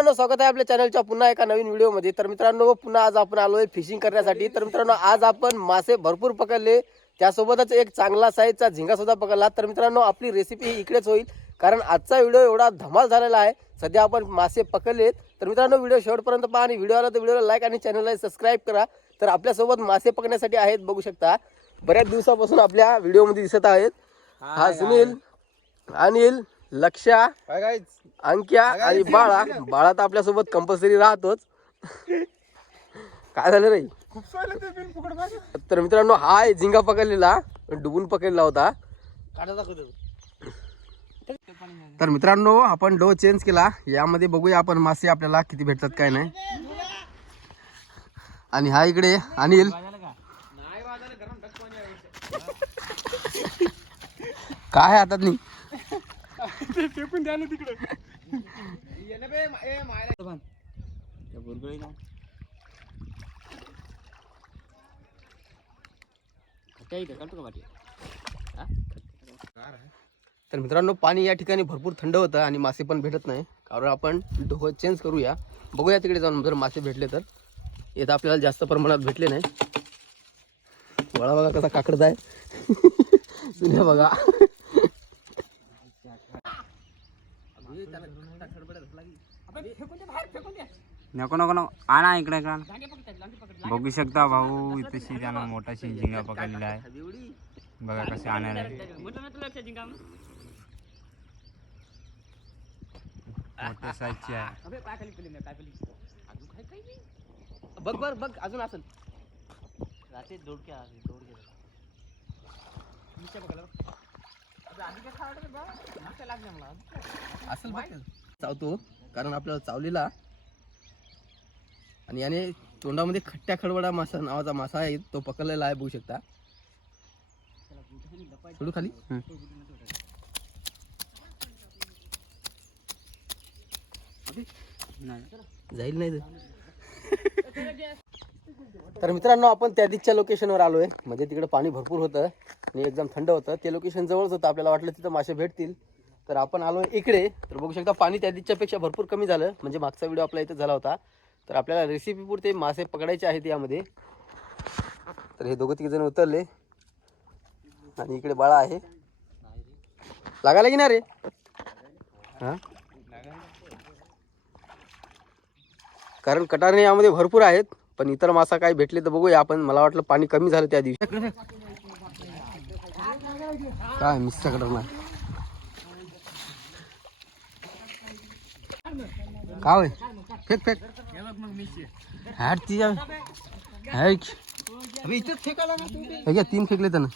स्वागत आहे आपल्या चॅनलच्या पुन्हा एका नवीन व्हिडिओमध्ये. तर मित्रांनो पुन्हा आज आपण आलोय फिशिंग करण्यासाठी. तर मित्रांनो आज आपण मासे भरपूर पकडले. त्यासोबतच एक चांगला साईजचा झिंगा सुद्धा पकडला. तर मित्रांनो आपली रेसिपी इकडेच होईल. कारण आजचा व्हिडिओ एवढा धमाल झालेला आहे. सध्या आपण मासे पकडलेत तर मित्रांनो व्हिडिओ शेवटपर्यंत पहा आणि व्हिडिओ आला तर व्हिडिओला लाईक आणि चॅनलला सबस्क्राईब करा. तर आपल्यासोबत मासे पकडण्यासाठी आहेत बघू शकता. बऱ्याच दिवसापासून आपल्या व्हिडिओमध्ये दिसत आहेत. हा सुनील अनिल लक्षा काय काय अंक्या आणि बाळा. बाळा तर आपल्यासोबत कंपल्सरी राहतोच. काय झालं रे? खूप सारे ते बिन फुकट माझे तर मित्रांनो हा आहे झिंगा पकडलेला. डुबून पकडला होता. तर मित्रांनो आपण डो चेंज केला. यामध्ये बघूया आपण मासे आपल्याला किती भेटतात काय नाही. आणि हा इकडे अनिल. काय हातात नाही ते फेकून द्या ना तिकडे. तर मित्रांनो पाणी या ठिकाणी भरपूर थंड होतं आणि मासे पण भेटत नाही. कारण आपण डोकं चेंज करूया. बघूया तिकडे जाऊन जर मासे भेटले तर. येतं आपल्याला जास्त प्रमाणात भेटले नाही. वळा बघा कसा काकडत आहे. बघा. नको नको नको. आणा इकडे इकडे बघू शकता भाऊ इथेशी त्यानं मोठाशी झिंगा पकडलेला आहे. बघा कसे आणायला मोठ्या साईजची आहे. बघ बघ बघ अजून असेल. असेल बघ चावतो कारण आपल्याला चावलेला आणि याने तोंडामध्ये खट्ट्या खडबडा मासा नावाचा मासा आहे तो पकडलेला आहे बघू शकता. सोडू खाली? जाईल नाही तर. मित्रांनो आपण त्या दिसच्या लोकेशनवर आलोय. म्हणजे तिकडे पाणी भरपूर होतं आणि एकदम थंड होतं. ते लोकेशन जवळच होतं. आपल्याला वाटलं तिथं मासे भेटतील. तर आपण आलोय इकडे. तर बघू शकता पाणी त्या दिसच्यापेक्षा भरपूर कमी झालं. म्हणजे मागचा व्हिडिओ आपला इथं झाला होता. तर आपल्याला रेसिपी पुरते मासे पकडायचे आहेत यामध्ये. तर हे दोघं तिघजण उतरले. आणि इकडे बाळा आहे. लागायला की ना रे हां? कारण कटारणे यामध्ये भरपूर आहेत. पण इतर मासा काही भेटले तर बघूया. आपण मला वाटलं पाणी कमी झालं त्या दिवशी. काय ना का होय? फेक फेक. हॅट ती हॅक अबे इथेच फेकायला ना तू घ्या तीन फेकले त्यानं.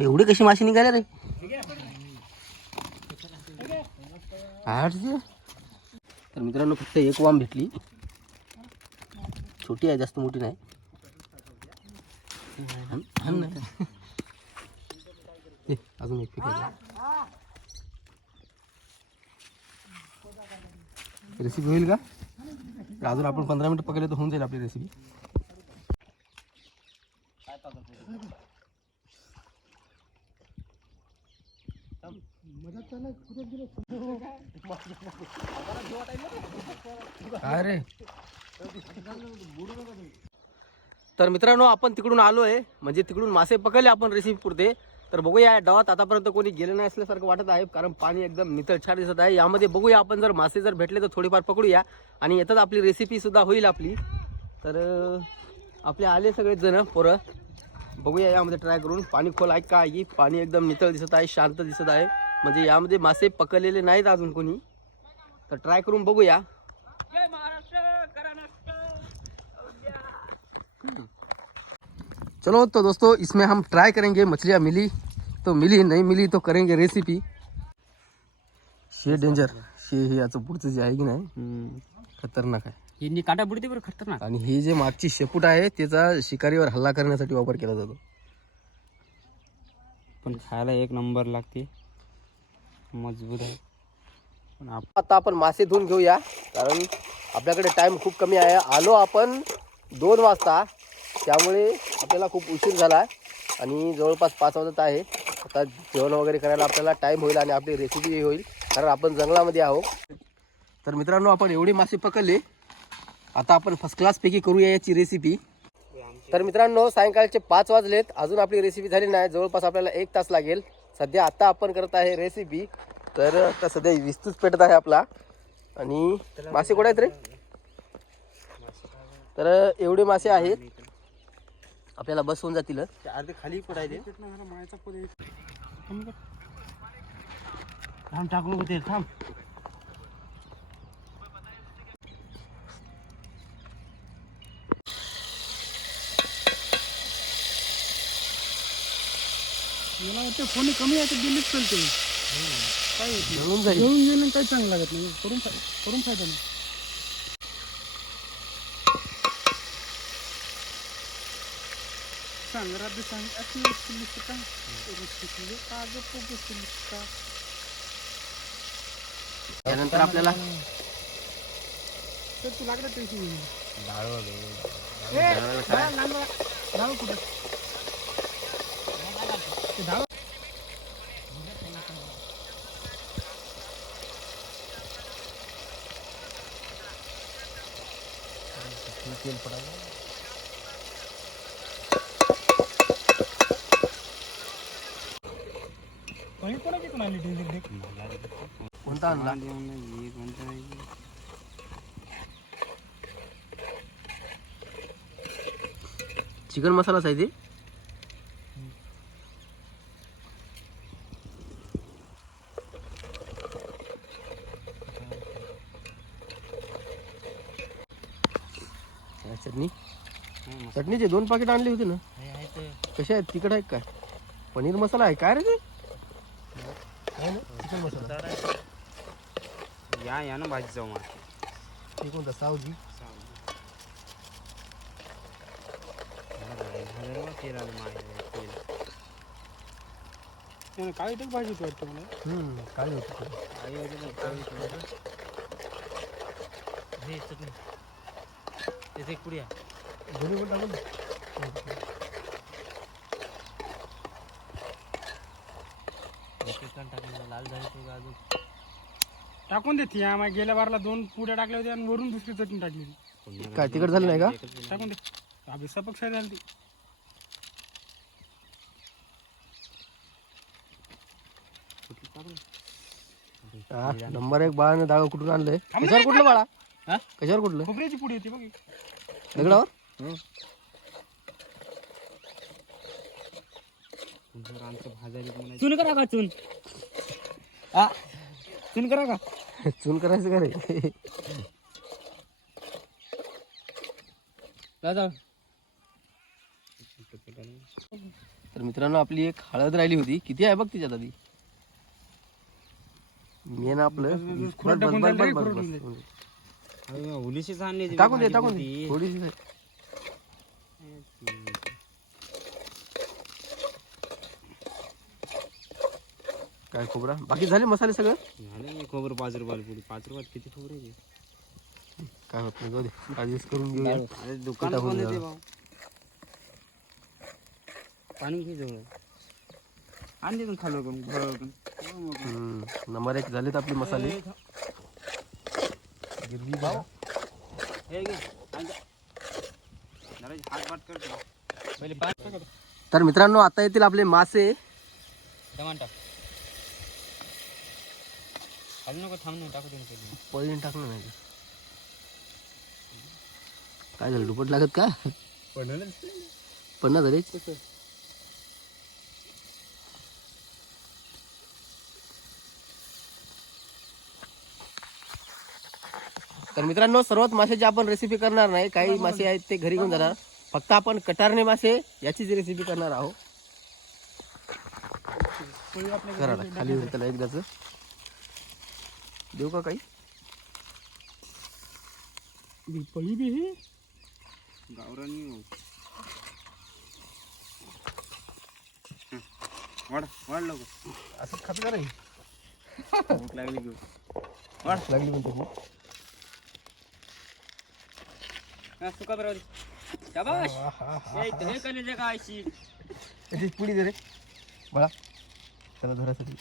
एवढे कशी माशी निघाल्या रे? आठ जे. तर एक वाम भेटली. छोटी आहे, जास्त मोठी नाही. एक रेसिपी होईल का? अजून आपण पंधरा मिनिटं पकडले तर आपली रेसिपी काय रे? तर मित्रांनो आपण तिकडून आलो आहे म्हणजे तिकडून मासे पकडले आपण रेसिपी पुरते. तर बघूया या डावात आतापर्यंत कोणी गेले नाही असल्यासारखं वाटत आहे कारण पाणी एकदम नितळ छान दिसत आहे. यामध्ये बघूया आपण जर मासे जर भेटले तर थोडीफार पकडूया. आणि येतच आपली रेसिपी सुद्धा होईल आपली. तर आपले आले सगळेच जण पोरं. बघूया यामध्ये ट्राय करून. पाणी खोल आहे का? पाणी एकदम नितळ दिसत आहे शांत दिसत आहे. म्हणजे यामध्ये मासे पकडलेले नाहीत अजून कोणी. तर ट्राय करून बघूया. चलो तो दोस्तों इसमें हम ट्राई करेंगे मछलियाँ मिली. तो मिली नहीं मिली तो करेंगे रेसिपी शे डेंजर शे हे याचं पुढचं जे आहे की नाही खतरनाक आहे. यांनी काटा बुडते बरं खतरनाक. आणि ही जे मागची शेपूट आहे त्याचा शिकारीवर हल्ला करण्यासाठी वापर केला जातो. पण खायला एक नंबर लागते. मजबूत आहे. आता आपण मासे धुवून घेऊया कारण आपल्याकडे टाइम खूप कमी आहे. आलो आपण दोन वाजता त्यामुळे आपल्याला खूप उशीर झाला आणि जवळपास पाच वाजत आहे. आता जेवण वगैरे करायला आपल्याला टाईम होईल आणि आपली रेसिपी होईल कारण आपण जंगलामध्ये आहोत. तर मित्रांनो आपण एवढी मासे पकडले. आता आपण फर्स्ट क्लासपैकी करूया याची रेसिपी तर मित्रांनो सायंकाळचे पाच वाजलेत. अजून आपली रेसिपी झाली नाही. जवळपास आपल्याला एक तास लागेल. सध्या आता आपण करत आहे रेसिपी तर आता सध्या विस्तूच पेटत आहे आपला. आणि मासे कुठे आहेत रे? तर एवढे मासे आहेत. आपल्याला बस होऊन जातील अर्धे खाली पडायचे. थांब टाकू नको ते थांब. मला वाटतं कमी आहे तर दिल्लीच चालते काय होत जळून जाईल. घेऊन गेलं काही चांगलं लागत नाही. करून करून फायदा नाही. सांग सांग का? का? त्यानंतर आपल्याला तर तू लागलं टेन्शन डाळ धाव कुठं? ते धाव कोणी कोणाची कोण आली टेन्शन देख कोणता आणला चिकन मसालाच आहे ते. चटणी. चटणीचे दोन पाकिट आणले होते ना? कसे आहेत? तिकट आहे काय? पनीर मसाला आहे काय रे ते? चिकन मसाला. या या ना भाजी जाऊ हे कोणता? सावजी? काळी टेक भाजी होती वाटतं मला. हम्म काय होतं दोन्ही पण टाकून दे. टाकून देते मग गेल्या बारला दोन पुड्या टाकल्या होत्या आणि वरून दुसरी चटणी टाकली होती. काय तिकट झालं नाही का? टाकून दे. अभि सपक साईड झाली ती हा, नंबर एक बाळाने दागा कुठून आणलंय? कुठलं बाळा? हा? कशावर कुठलं? खोबऱ्याची पुडी होती बघ दगडावर? चुन करा का चुन? चुन करा का? चून करायचं का रे? तर मित्रांनो आपली एक हळद राहिली होती. किती आहे बघ तिच्यात आधी? मेन आपलं बस, बस. उलीशीच आणली टाकून दे टाकून दे थोडीशी. काय खोबरा बाकी झाले मसाले सगळं झाले खोबरं पाच रुपयाला पुढे पाच रुपयात किती खोबरं आहे ते? काय होत नाही जाऊ दे ऍडजस्ट करून घेऊया अरे दुकान टाकून कोण द्या. देते भाऊ पाणी घे जवळ आण दे खालो करून. हम्म, नंबर एक झालेत आपले मसाले गिरवी भाव हे घे आण दे. जरा हात बाट कर पहिले पाच तर मित्रांनो आता येतील आपले मासे. नको थांब टाकू दे ना पहिले. पळीन टाकलं नाही? काय झालं दुपट लागत का? पन्नास झाले? तर मित्रांनो सर्वात माशाची आपण रेसिपी करणार नाही काही मासे आहेत ते घरी घेऊन जाणार. फक्त आपण कटारणे मासे याचीच रेसिपी करणार आहोत. करा खाली होईल त्याला एकदाच. देऊ का काही? घरी पोळी बी ही. गावरानी. वाढ वाढ लवकर. असंच खात का भूक लागली घेऊ लागली म्हणते भूक. हा, सुका बरोबर. शाबाश हे इथं हे कलेजे का अशी. याची पुडी दे रे. बळा. त्याला धरासाठी.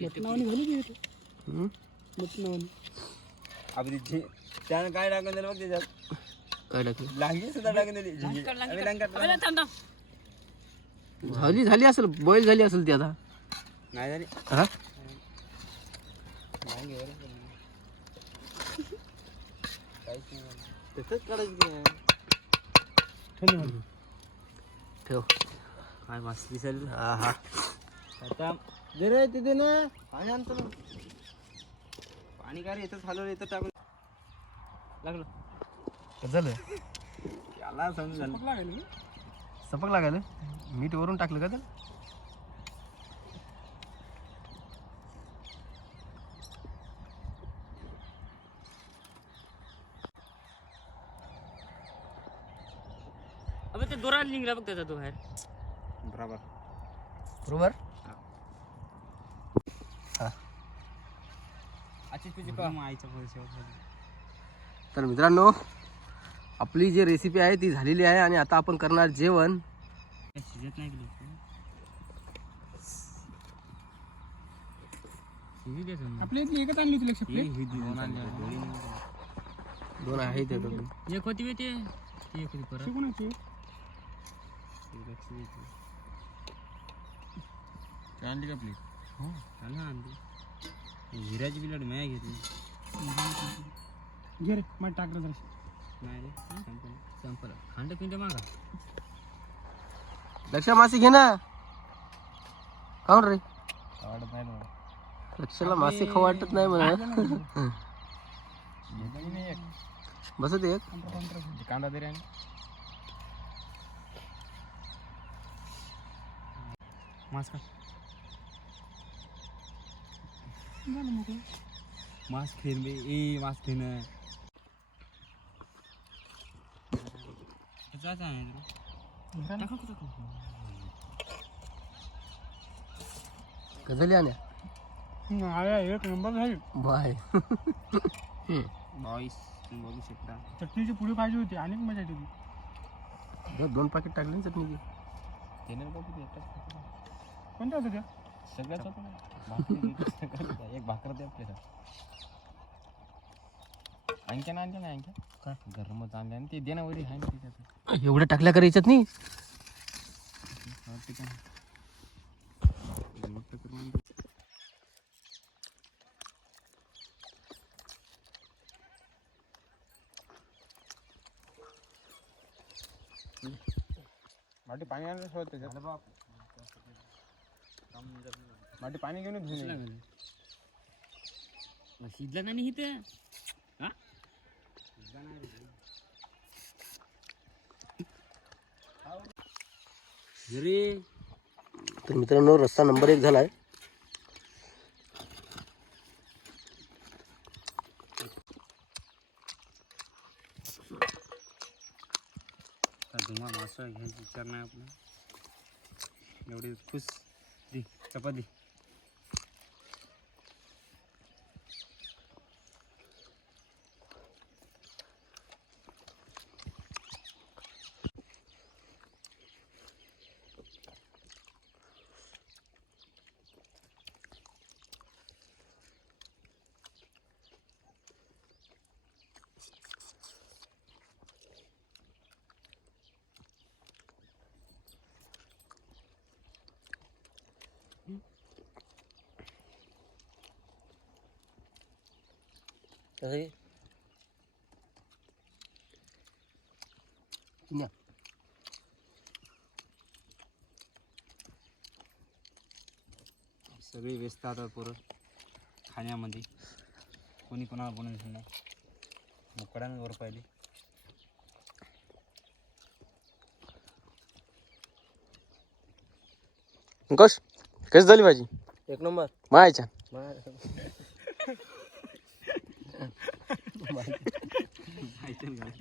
मटणावानी झाली की इथे? हम्म? मटणावानी आपली झि- त्यानं काय टाकून दिलं बघ त्याच्यात? काय टाकलं लांगी सुद्धा टाकून दिली. झिंगी. झाली झाली असेल. बॉईल झाली असेल ती आता. नाही झाली. हा लांगी वर पडली. काहीच नाही झालं. तसंच काढायचं वाजली. ठेव. काय मस्त दिसेल हा हा. आता दे रे तिथे ना. पाणी आणतो ना पाणी काय रे? इथंच हलवलं इथं टाकून. लागलं. झालं? याला समजून झालं? सपक लागायला? मीठ वरून टाकलं का त्याला? ते दोरा निघला बघ त्याचा तो बाहेर. बरोबर. बरोबर? तुझी काम तर मित्रांनो आपली जी रेसिपी आहे ती झालेली आहे आणि आता आपण करणार जेवण. शिजत नाही. आपल्या इथली एकच आणली होती लक्ष दोन आहे ते दोन एक होती ती. एक होती परत. कोणाची आणली का प्लेट हो चांगलं आणली. हिराची बिलड मी घेतली. घे रे मग टाकलं जरा. नाही रे संपलं. संपलं. खांड पिंड मागा. लक्ष मासे घे ना. काऊन रे. आवडत नाही मला. लक्षाला मासे खाऊ वाटत नाही म्हणा. बसत एक. कांदा बिर्याणी मास का झालं मोकळं. मास बे. ए मास खेळ जायचं आहे हं, आहे, एक नंबर झाली. बाय. बॉईस बघू शकता. चटणीची पुडी पाहिजे होती अनेक मजा येत होती दोन पाकिट टाकले ना चटणीची. ते नाही बघू एकटाच कोणत्या होत्या त्या सगळ्याच होतं ना. भाकरी एक भाकर द्या आपल्याला. आणखी ना आणखी ना आणखी का गरमच आणले आणि ते देणं वरी आहे ना त्याच्यात. एवढ्या टाकल्या का याच्यात नाही? करून पाणी आणलं सोबत त्याच्यात. माटी पाणी घेऊन धुवून ये. शिजलं नाही इथं? हा? अरे तर मित्रांनो रस्ता नंबर एक झाला आहे धुमा मासा घ्यायची विचार नाही आपला. एवढी खुश. दे चपाती. न्या. सगळे व्यस्त आता पोरं खाण्यामध्ये. कोणी कोणाला बनवून नाही. मुकड्यानं वर पाहिली. कश कशी झाली भाजी? एक नंबर. मायच्या. 这个原